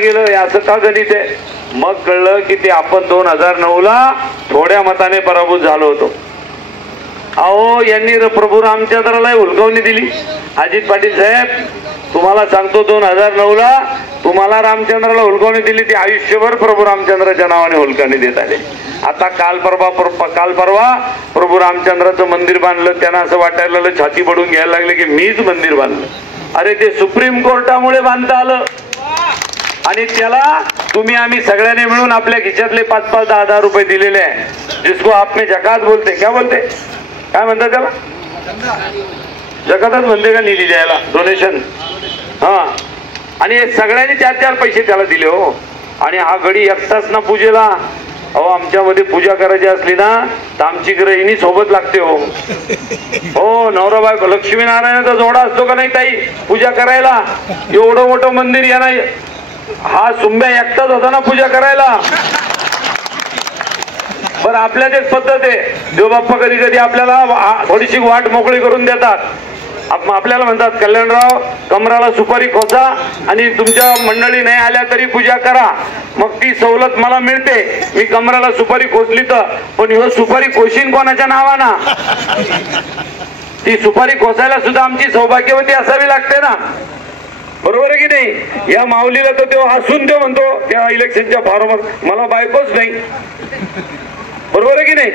गेलं, हे असं का गणित आहे? मग कळलं की ते आपण 2009 ला थोड्या मताने पराभूत झालो होतो. अहो यांनी प्रभू रामचंद्राला हुलकावणी दिली. अजित पाटील साहेब तुम्हाला सांगतो 2009 ला तुम्हाला रामचंद्राला हुलकावणी दिली, ती आयुष्यभर प्रभू रामचंद्राच्या नावाने हुलकावणी देत आले. आता काल परवा प्रभू रामचंद्राचं मंदिर बांधलं, त्यांना असं वाटायला लागलं, छाती पडून घ्यायला लागले की मीच मंदिर बांधलं. अरे ते सुप्रीम कोर्टामुळे बांधता आलं आणि त्याला तुम्ही आम्ही सगळ्यांनी मिळून आपल्या खिशातले 5-5, 10-10 रुपये दिलेले आहे. जिसको आप में जकात बोलते, क्या बोलते, काय म्हणतात त्याला? जकातच म्हणते का निधी द्यायला, डोनेशन. हा, आणि हे सगळ्यांनी 4-4 पैसे त्याला दिले हो. आणि हा गडी एकटाच ना पूजेला. अहो आमच्यामध्ये पूजा करायची असली ना तर आमची गृहिणी सोबत लागते हो. हो, नवरा बायको लक्ष्मीनारायणाचा जोडा असतो का नाही ताई पूजा करायला? एवढं मोठं मंदिर या नाही, हा सुंब्या एकटाच होता ना पूजा करायला. बरं आपल्यात एक पद्धत आहे, देवबाप्पा कधी कधी आपल्याला थोडीशी वाट मोकळी करून देतात. आपल्याला म्हणतात कल्याणराव कमराला सुपारी खोसा आणि तुमच्या मंडळी नाही आल्या तरी पूजा करा, मग ती सवलत मला मिळते. मी कमराला सुपारी खोसली तर, पण ह्यो सुपारी खोशीन कोणाच्या नावाना? ती सुपारी खोसायला सुद्धा आमची सौभाग्यवती असावी लागते ना, बरोबर आहे की नाही? या माऊलीला तर तो हसून तो म्हणतो त्या इलेक्शनच्या फॉर्मवर मला बायकोच नाही, बरोबर आहे की नाही?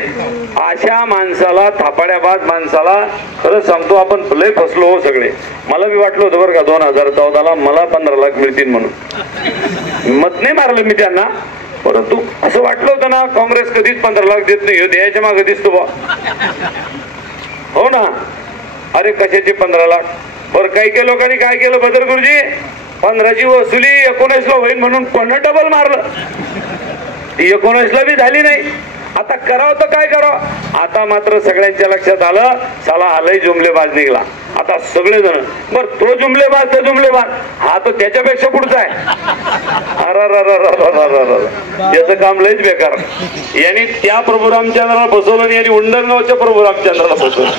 अशा माणसाला, थापाड्याबाज माणसाला खरं सांगतो आपण लय फसलो हो सगळे. मला बी वाटलं होतं बरं का 2014 ला मला 15 लाख मिळतील म्हणून, मत नाही मारलं मी त्यांना, परंतु असं वाटलं होतं ना काँग्रेस कधीच 15 लाख देत नाही, द्यायच्या मागे दिसतो बा. हो ना, अरे कशाचे 15 लाख? बरं काही काही लोकांनी काय केलं बदर गुरुजी, 15ची वसुली 19 ला होईल म्हणून पुन्हा डबल मारलं, ती 19 ला बी झाली नाही. आता करावं तर काय करावं? आता मात्र सगळ्यांच्या लक्षात आलं साला आलंय जुमलेबाज निघला. आता सगळेजण बर तो जुमलेबाज तो जुमलेबाज, हा तर त्याच्यापेक्षा पुढचा आहे. याचं काम लयच बेकार. यांनी त्या प्रभू रामचंद्राला बसवलं आणि यांनी उंडणगावच्या प्रभू रामचंद्राला बसवलं.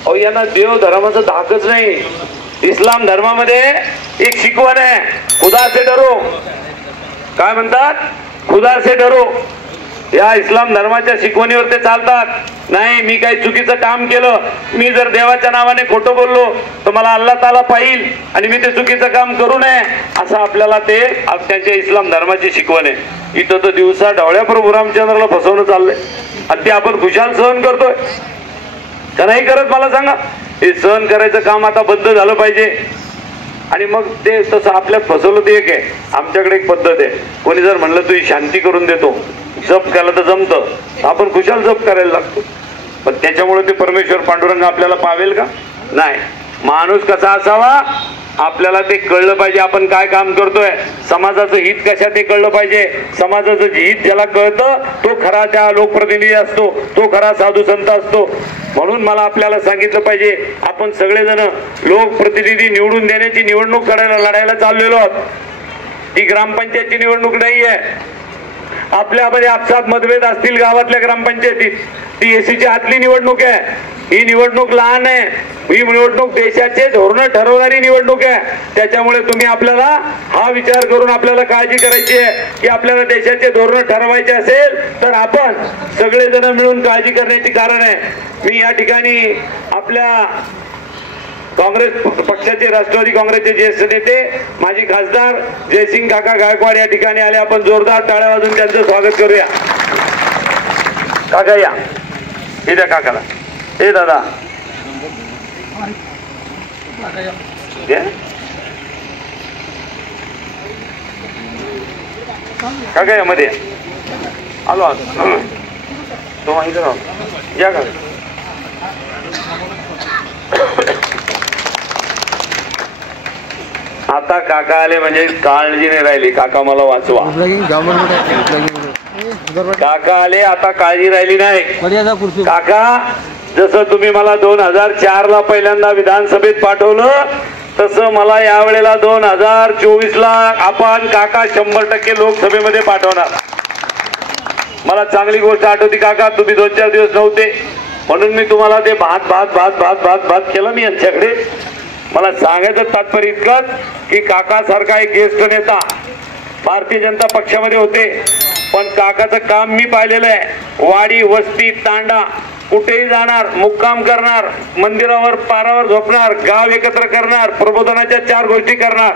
अहो यांना देव धर्माचं धाकच नाही. इस्लाम धर्मामध्ये एक शिकवण आहे, खुदा से डरो. काय म्हणतात? खुदा से डरो. या इस्लाम धर्माच्या शिकवणीवर ते चालतात. नाही मी काही चुकीचं काम केलं, मी जर देवाच्या नावाने खोटं बोललो तर मला अल्लाह ताला पाहिल आणि मी ते चुकीचं काम करू नये, असं आपल्याला ते त्यांच्या इस्लाम धर्माची शिकवण आहे. इथं तर दिवसा ढवळ्या प्रभू रामचंद्राला फसवणं चाललंय आणि ते आपण खुशाल सहन करतोय का नाही करत? मला सांगा. हे सहन करायचं काम आता बंद झालं पाहिजे. आणि मग ते तसं आपल्यात फसवलं ते एक आहे. आमच्याकडे एक पद्धत आहे, कोणी जर म्हणलं तू शांती करून देतो, जप केला तर जमतं, आपण खुशाल जप करायला लागतो. पण त्याच्यामुळे ते परमेश्वर पांडुरंग आपल्याला पावेल का? नाही. माणूस कसा असावा आपल्याला ते कळलं पाहिजे. आपण काय काम करतोय, समाजाचं हित कशा ते कळलं पाहिजे. समाजाचं हित ज्याला कळतं तो खरा त्या लोकप्रतिनिधी असतो, तो खरा साधू संत असतो. म्हणून मला आपल्याला सांगितलं पाहिजे, आपण सगळेजण लोकप्रतिनिधी निवडून देण्याची निवडणूक लढायला चाललेलो आहोत. ही ग्रामपंचायतची निवडणूक नाहीये. आपल्यामध्ये आपसात मतभेद असतील गावातल्या ग्रामपंचायतीत, ती एसीच्या आतली निवडणूक आहे. ही निवडणूक लहान आहे, ही निवडणूक देशाचे धोरण ठरवणारी निवडणूक आहे. त्याच्यामुळे तुम्ही आपल्याला हा विचार करून आपल्याला काळजी करायची आहे की आपल्याला देशाचे धोरण ठरवायचे असेल तर आपण सगळेजण मिळून काळजी करण्याची कारण आहे. मी या ठिकाणी आपल्या काँग्रेस पक्षाचे, राष्ट्रवादी काँग्रेसचे ज्येष्ठ नेते माजी खासदार जयसिंग काका गायकवाड या ठिकाणी आले. आपण जोरदार टाळ्या वाजून त्यांचं स्वागत करूया. काका या इथे, काकाला हे दादा काका या मध्ये आलो तो माहिती राह या का. आता काका आले म्हणजे काळजी नाही राहिली. काका मला वाचवा. काका आले आता काळजी राहिली नाही. काका जसं तुम्ही मला 2004 ला पहिल्यांदा विधानसभेत पाठवलं, तसं मला यावेळेला 2024 ला आपण काका 100% लोकसभेमध्ये पाठवणार. मला चांगली गोष्ट आठवती काका, तुम्ही 2-4 दिवस नव्हते म्हणून मी तुम्हाला ते भात भात भात भात भात भात केलं मी यांच्याकडे. मला सांगायचं तात्पर्य इतकंच की काकासारखा एक ज्येष्ठ नेता भारतीय जनता पक्षामध्ये होते, पण काकाचं काम मी पाहिलेलं आहे. वाडी वस्ती तांडा कुठेही जाणार, मुक्काम करणार, मंदिरावर पारावर झोपणार, गाव एकत्र करणार, प्रबोधनाच्या 4 गोष्टी करणार.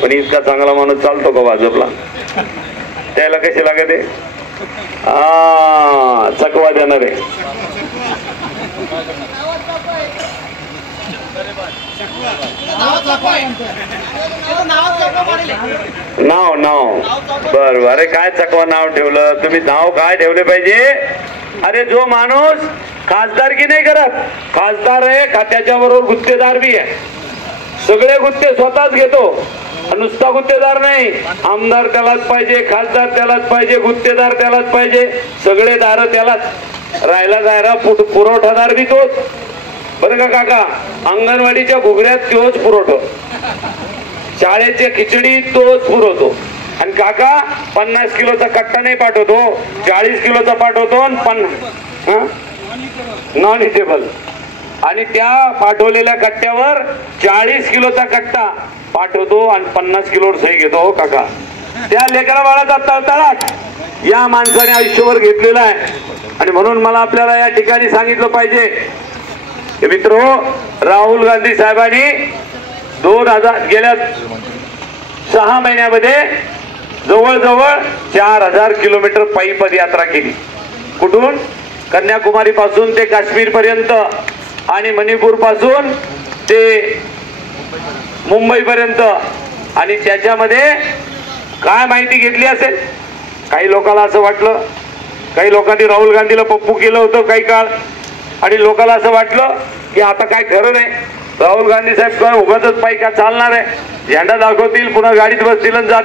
पण इतका चांगला माणूस चालतो का भाजपला? त्याला कशी लागते? चकवा देणार आहे. नाव बर. अरे काय चकवा नाव ठेवलं तुम्ही? नाव काय ठेवले पाहिजे? अरे जो माणूस खासदारकी नाही करत, खासदार आहे का त्याच्याबरोबर गुत्तेदार बी आहे. सगळे गुत्ते स्वतःच घेतो. नुसता गुत्तेदार नाही, आमदार त्यालाच पाहिजे, खासदार त्यालाच पाहिजे, गुत्तेदार त्यालाच पाहिजे, सगळे दार त्यालाच. राहिला जायला पुरवठादार बी तोच बरं का काका. अंगणवाडीच्या घुगऱ्यात तोच पुरवठो, शाळेच्या खिचडी तोच पुरवतो. आणि काका 50 किलोचा कट्टा नाही पाठवतो, 40 किलोचा पाठवतो. आणि 50 नॉन इटेबल. आणि त्या पाठवलेल्या कट्ट्यावर 40 किलोचा कट्टा पाठवतो आणि 50 किलोवर सही घेतो. हो काका, त्या लेकरा बाळाचा तळतळाट या माणसाने आयुष्यभर घेतलेला आहे. आणि म्हणून मला आपल्याला या ठिकाणी सांगितलं पाहिजे की मित्र, राहुल गांधी साहेबांनी गेल्या 6 महिन्यामध्ये जवळजवळ 4000 किलोमीटर पायी पदयात्रा केली. कुठून? कन्याकुमारी पासून ते काश्मीर पर्यंत आणि मणिपूर पासून ते मुंबई पर्यंत. आणि त्याच्यामध्ये काय माहिती घेतली असेल? काही लोकांना असं वाटलं, काही लोकांनी राहुल गांधीला पप्पू केलं होतं काही काळ, आणि लोकांना असं वाटलं की आता काय खरं नाही, राहुल गांधी साहेब काय उगाचच पायी का चालणार आहे, झेंडा दाखवतील, पुन्हा गाडीत बसतील आणि जातील.